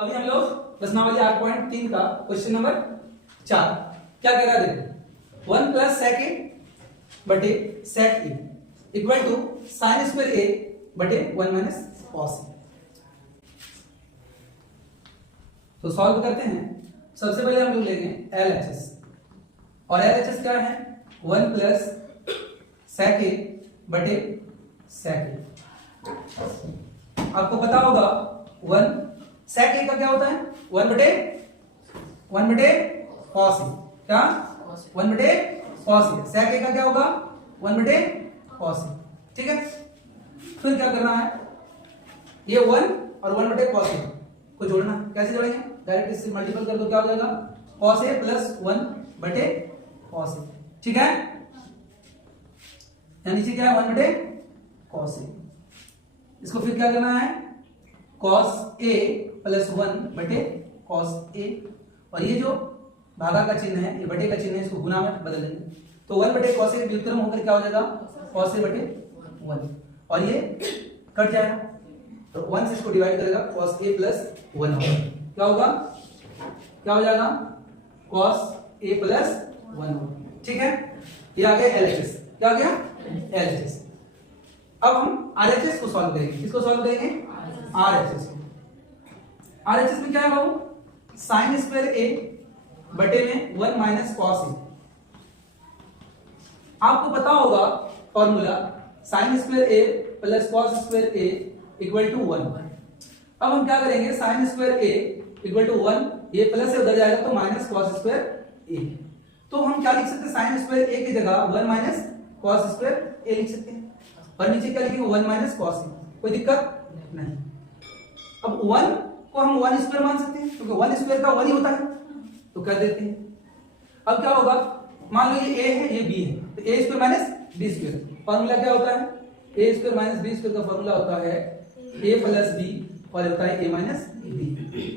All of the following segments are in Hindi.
अभी हम लोग प्रश्नावली 8.3 का क्वेश्चन नंबर 4 क्या कह रहा है देखो 1 प्लस sec a बटे sec a equal to sine square a बटे 1 माइनस cos a। तो सॉल्व करते हैं। सबसे पहले हम लोग लेंगे LHS और LHS क्या है 1 प्लस sec a बटे sec a। आपको पता होगा 1 sec a का क्या होता है 1 बटे cos a। क्या 1 बटे cos a। sec a का क्या होगा 1 बटे cos a। ठीक है, फिर क्या करना है ये 1 और 1 बटे cos a को जोड़ना। कैसे जोड़ेंगे डायरेक्ट इससे मल्टीपल कर दो क्या हो जाएगा cos a प्लस 1 बटे cos a। ठीक है, यहां नीचे क्या है 1 बटे cos a। इसको फिर क्या करना है cos a प्लस 1 बटे cos a और ये जो भागा का चिन्ह है ये बटे का चिन्ह है इसको गुना में बदल देंगे तो 1 बटे cos a व्युत्क्रम होकर क्या हो जाएगा cos a बटे 1 और ये कट जाएगा तो 1 से इसको डिवाइड करेगा cos a प्लस 1 होगा। क्या होगा क्या हो जाएगा cos a प्लस 1 होगा। ठीक है, ये आ गया LHS। क्या आ गया LHS। अब हम RHS को सॉल्व करेंगे। किसको सॉल्व करेंगे RHS को। RHS में क्या है बाबू साइन स्क्वायर a बटे में 1 माइनस cos a। आपको पता होगा formula sine square a plus cos square a equal to 1। अब हम क्या करेंगे sine square a equal to 1 ये प्लस से उधर जाएगा तो माइनस cos स्क्वायर a। तो हम क्या लिख सकते हैं साइन स्क्वायर a की जगह 1 माइनस cos स्क्वायर a लिख सकते हैं और नीचे क्या लिखेंगे 1 माइनस cos a। कोई दिक्कत नहीं। अब 1 को हम 1 स्क्वायर मान सकते हैं क्योंकि 1 स्क्वायर का 1 ही होता है तो कर देते हैं। अब क्या होगा मान लो ये a है ये b है तो a square minus b square. Formula क्या होता है a square minus b square का फॉर्मूला होता है a प्लस b और होता है a माइनस b।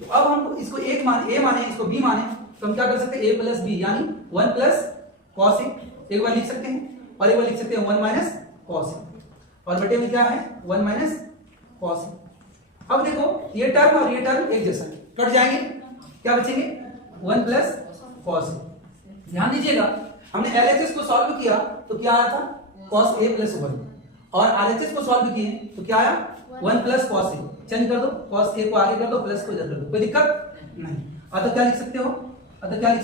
तो अब हम इसको एक माने a माने इसको b माने तो हम क्या कर सकते हैं a प्लस b यानी 1 प्लस cos a एक बार लिख सकते हैं और एक बार लिख सकते हैं 1 माइनस cos a और बटे में क्या है 1 माइनस cos a। अब देखो ये टर्म और ये टर्म एक जैसा कट जाएंगे क्या बचेंगे 1 प्लस cos a। ध्यान दीजिएगा हमने LHS को सॉल्व किया तो क्या आया था cos a प्लस 1 और RHS को सॉल्व किए तो क्या आया 1 प्लस cos a। चेंज कर दो cos a को आगे कर दो प्लस को इधर कर दो कोई दिक्कत नहीं। अतः क्या लिख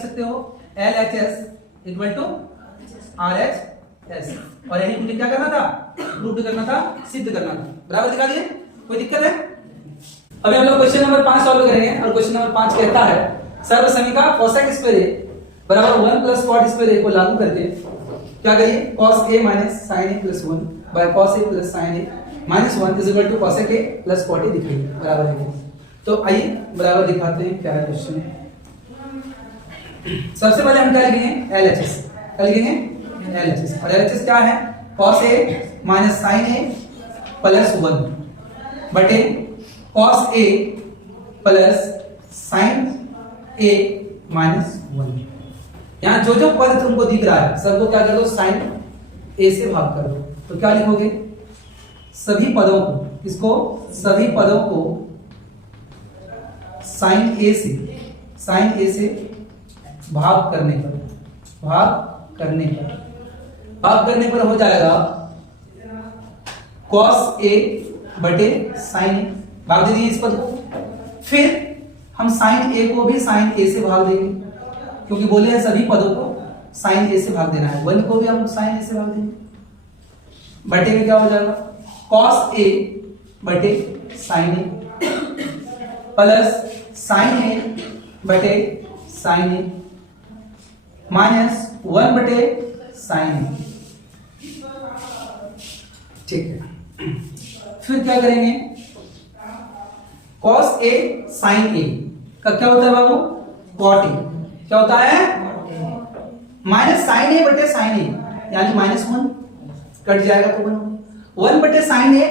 सकते हो LHS इक्वल टू RHS और यही मुझे क्या करना था प्रूव करना था सिद्ध करना था। बराबर दिखा दिए कोई दिक्कत है। अभी हम लोग क्वेश्चन नंबर 5 सॉल्व करेंगे और क्वेश्चन नंबर 5 कहता है सर्व समीका cosec स्क्वायर a बराबर 1 प्लस cot स्क्वायर a को लागू करके क्या करिए cos a minus sin a plus 1 by cos a plus sin a minus 1 is equal to cosec a प्लस cot a दिखाइए। बराबर है तो आइए बराबर दिखाते हैं क्या है क्वेश्चन। सबसे पहले हम क्या लिखेंगे LHS। क्या लिखेंगे LHS और LHS क्या है cos a minus sin a plus 1 बटे cos a plus sin a minus 1। यहाँ जो जो पद तुमको दिख रहा है सबको क्या कर दो sin a से भाग कर दो तो क्या लिखोगे सभी पदों को इसको सभी पदों को sin a से भाग करने पर हो जाएगा cos a बटे sin a। भाग दीजिए इस पद को। फिर हम sin a को भी sin a से भाग देंगे क्योंकि बोले हैं सभी पदों को sin a से भाग देना है। 1 को भी हम sin a से भाग देंगे बटे में क्या हो जाएगा cos a बटे sin a plus sin a बटे sin a माइनस 1 बटे sin a। ठीक है, फिर क्या करेंगे cos a sin a का क्या होता है बाबू cot a। क्या होता है माइनस sin a बटे sin a यानी माइनस 1 कट जाएगा तो 1 बटे sin a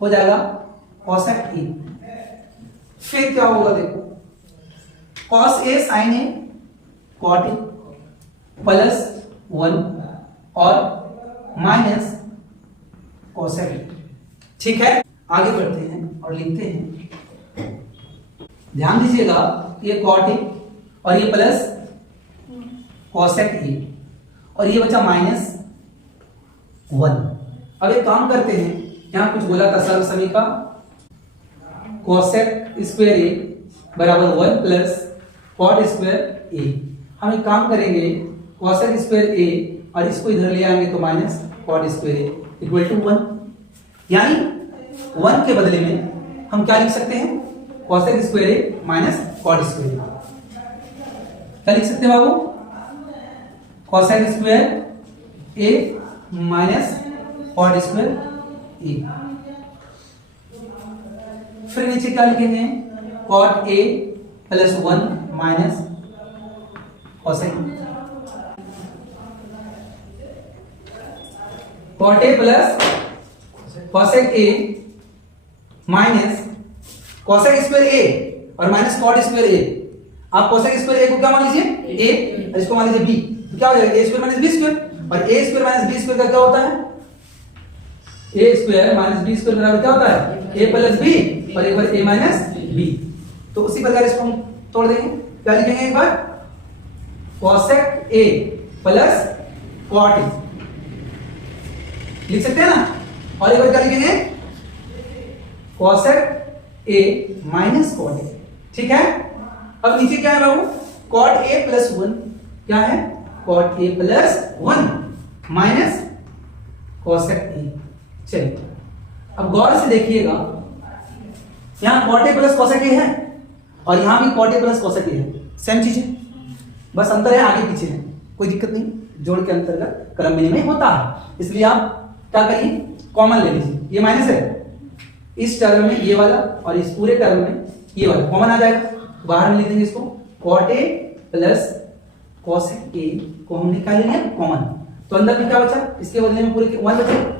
हो जाएगा cosec a। फिर क्या होगा देखो cos a sin a cot a plus 1 और माइनस cosec a। ठीक है, आगे बढ़ते हैं और लिखते हैं ध्यान दीजिएगा, ये कॉट ए और ये प्लस कॉसेक ए और ये बचा -1। अब एक काम करते हैं, यहां कुछ बोला था सर्व समीका कोसेक स्क्वायर ए बराबर 1 प्लस कॉट स्क्वायर ए। हम एक काम करेंगे, कोसेक स्क्वायर ए और इसको इधर ले आएंगे तो minus cot square A equal to 1। यानी 1 के बदले में हम क्या लिख सकते हैं, cosec square A minus cot square A. क्या लिख सकते हैं बाबू, cosec square A minus cot square A. फिर नीचे क्या लिखेंगे, cot A plus 1 minus cosec, cot A plus cosec A minus cosec square A और माइनस कॉट स्क्वायर ए। आप कोसेक स्क्वायर ए को क्या मान लीजिए, ए, और इसको मान लीजिए बी। तो क्या हो जाएगा, ए स्क्वायर माइनस बी स्क्वायर, और ए स्क्वायर माइनस बी स्क्वायर का क्या होता है, ए स्क्वायर माइनस बी स्क्वायर बराबर क्या होता है, ए प्लस बी और एक बार ए माइनस बी। तो उसी प्रकार इसको हम तोड़ देंगे। क्या लिखेंगे एक बार, cosec A plus cot A लिख सकते हैं ना, और एक बार क्या लिखेंगे, cosec A minus cot A. ठीक है, अब नीचे क्या है बाबू, कॉट ए प्लस 1, क्या है, cot A plus 1 minus cosec A. चलिए अब गौर से देखिएगा, यहां cot A plus cosec A है और यहां भी cot A plus cosec A है, सेम चीज है, बस अंतर है आगे पीछे है, कोई दिक्कत नहीं, जोड़ के अंतर्गत क्रम विनिमय होता है। इसलिए आप क्या करिए, कॉमन ले लीजिए, ये माइनस है, इस टर्म में ये वाला और इस पूरे टर्म में ये वाला कॉमन आ जाएगा, बाहर में लिख देंगे इसको, cot A plus cosec A को हमने क्या ले लिया कॉमन, तो अंदर में क्या बचा, इसके बदले में पूरे 1 बचेगा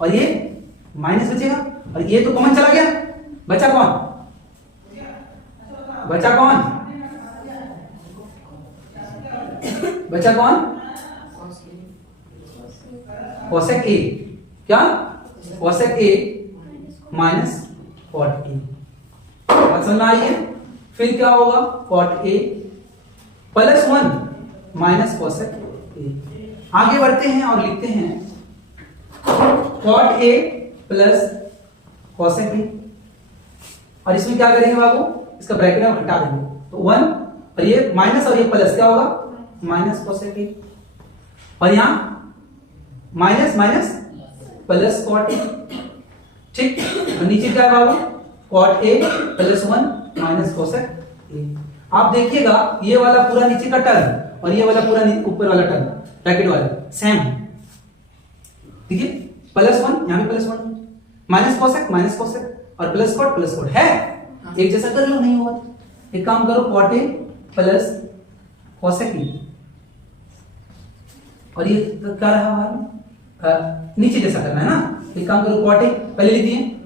और ये माइनस बचेगा और ये तो कॉमन चला गया, बचा कौन, बचा कौन, बचा कौन, कोसेक ए, क्या, cosec A minus cot A. बात समझ में आई है। फिर क्या होगा, cot A plus 1 minus cosec A. आगे बढ़ते हैं और लिखते हैं cot A plus cosec A, और इसमें क्या करेंगे बाबू, इसका ब्रैकेट हम हटा देंगे, तो 1 और ये माइनस और ये प्लस क्या होगा, माइनस कोसेक ए, और यहां minus minus plus cot A. ठीक, और नीचे क्या है बाबू, cot A plus 1 minus cosec A. आप देखिएगा ये वाला पूरा नीचे का टर्म और ये वाला पूरा ऊपर वाला टर्म ब्रैकेट वाला सेम है, ठीक है, प्लस 1 यहां भी प्लस 1 माइनस कोसेक और प्लस कॉट है, एक जैसा कर लो, नहीं हुआ एक काम करो, cot A plus cosec A, और ये क्या रहा हमारा, नीचे जैसा करना है ना, एक काम करो, कॉट ए पहले लिख दिए,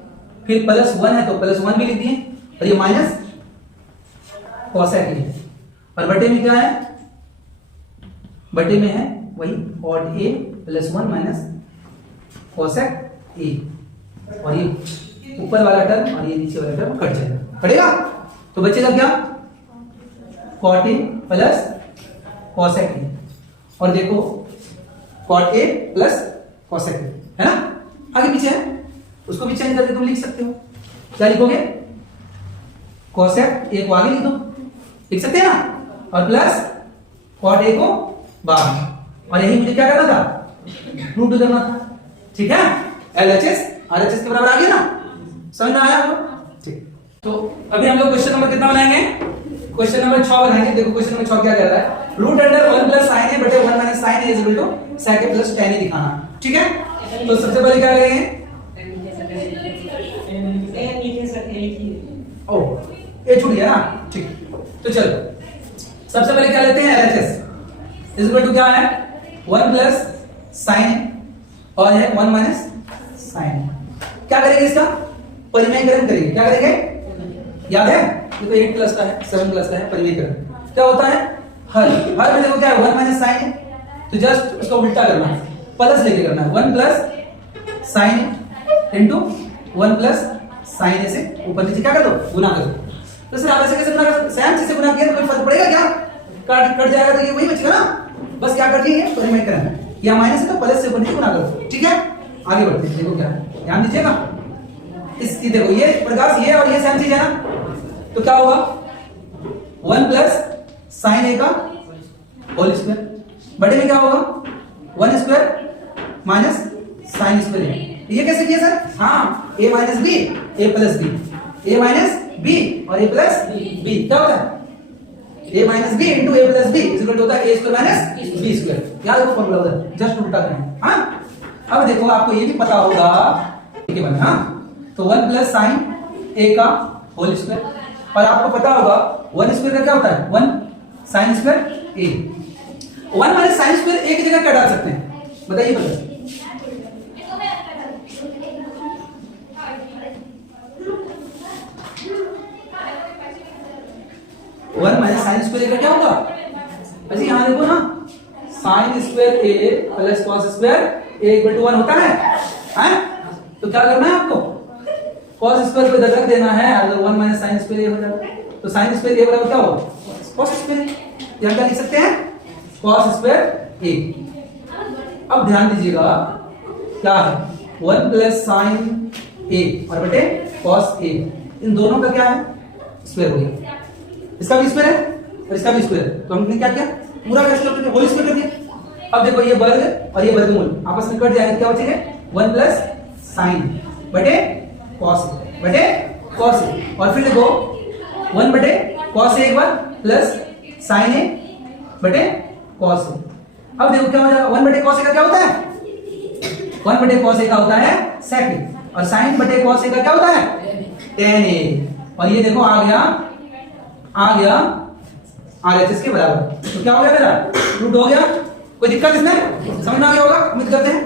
फिर प्लस 1 है तो प्लस 1 भी लिख दिए, और ये माइनस कोसेक ए, और बटे में क्या है, बटे में है वही cot A plus 1 minus cosec A, और ये ऊपर वाला टर्म और ये नीचे वाला टर्म कट जाएगा, कटेगा, तो बचेगा क्या, cot A plus cosec A, और देखो cot A plus cosec A है ना, आगे पीछे है, उसको भी चेंज करके तुम लिख सकते हो, क्या लिखोगे, कोसेक ए को आगे लिख दो, लिख सकते हैं ना, और प्लस कॉट ए को बाद, और यही मुझे क्या करना था, रूट करना था, ठीक है, LHS RHS के बराबर आ गया ना, समझ में आया आपको, ठीक। तो अभी हम लोग क्वेश्चन नंबर कितना बनाएंगे, क्वेश्चन नंबर 6 बनाएंगे। देखो क्वेश्चन नंबर 6 क्या कह रहा है, root under 1 plus sine A बटे 1 minus sine A is equal to sec A plus tan A दिखाना, ठीक है। तो सबसे पहले क्या करेंगे, ओ ए छूट गया ना, ठीक, तो चलो सबसे पहले क्या लेते हैं, LHS इज इक्वल टू क्या है, 1 प्लस साइन और है 1 माइनस साइन। क्या करेंगे, इसका परिमेयकरण करेंगे, क्या करेंगे, याद है, ये तो 8 क्लास का है, 7 क्लास का है, परिमेयकरण क्या होता है, हल में देखो क्या है, 1 माइनस साइन है, तो जस्ट उसका उल्टा करना है, प्लस लेके करना है, 1 plus sine into 1 plus sine A से ऊपर नीचे क्या कर दो, गुना कर दो, तो सर आप ऐसे कैसे गुना कर, सेम चीज से गुना किया तो कोई फर्क पड़ेगा क्या? कट जाएगा तो ये वही बचेगा ना। बस क्या कर दिए, ये रिमाइंड करना है, या माइनस है तो प्लस से ऊपर नीचे गुना करो, ठीक है। आगे बढ़ते हैं, देखो क्या है, ध्यान दीजिएगा। इसकी देखो ये प्रकाश, ये और ये सेम चीज है ना, तो क्या होगा 1 प्लस साइन ए का होल स्क्वायर बटे में क्या होगा 1 square minus sine square A. ये कैसे किया सर? हाँ, a minus B A plus B, a minus B और a प्लस बी क्या होता है a minus B into A plus B is equal to होता है a square minus B square. याद रखो फॉर्मूला होता है, जस्ट उल्टा करना। हाँ, अब देखो आपको ये भी पता होगा ठीक है। हाँ, तो 1 प्लस साइन ए का होल स्क्वायर, और आपको पता होगा 1 स्क्वायर का क्या होता है 1 साइन स्क्वायर ए। 1 माइनस साइन स्क्वायर ए की जगह क्या डाल सकते हैं बताइए पहले? 1 माइनस साइन स्क्वायर ए का क्या होगा? अच्छा यहां देखो ना, sine square A plus cos square A equal to 1 होता है, हैं? तो क्या करना है आपको, कॉस स्क्वायर पे रख देना है, अगर 1 माइनस साइन स्क्वायर ए हो जाता है तो साइन स्क्वायर ए बराबर क्या होगा कॉस स्क्वायर। यहां क्या लिख सकते हैं कॉस स्क्वायर ए। अब ध्यान दीजिएगा क्या है 1 प्लस साइन ए और बटे कॉस ए, इन दोनों का क्या है स्क्वायर हो गया, इसका भी स्क्वायर है और इसका भी स्क्वायर है, तो हमने क्या किया पूरा का स्क्वायर होल स्क्वायर कर दिया। अब देखो ये वर्ग और ये वर्गमूल आपस में कट जाएंगे, क्या बचेगा 1 प्लस साइन बटे कॉस ए, और फिर देखो 1 बटे कॉस ए एक बार प्लस साइन ए बटे कॉस ए। अब देखो क्या हो जाएगा 1 बटे कॉस ए का क्या होता है 1 बटे कॉस ए का होता है सेक, और साइन बटे कॉस ए का क्या होता है tan ए, और ये देखो आ गया RHS के बराबर। तो क्या हो गया मेरा रूट हो गया। कोई दिक्कत इसमें समझ में आ गया होगा उम्मीद करते हैं।